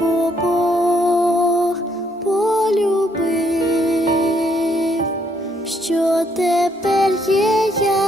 бо що тепер є я.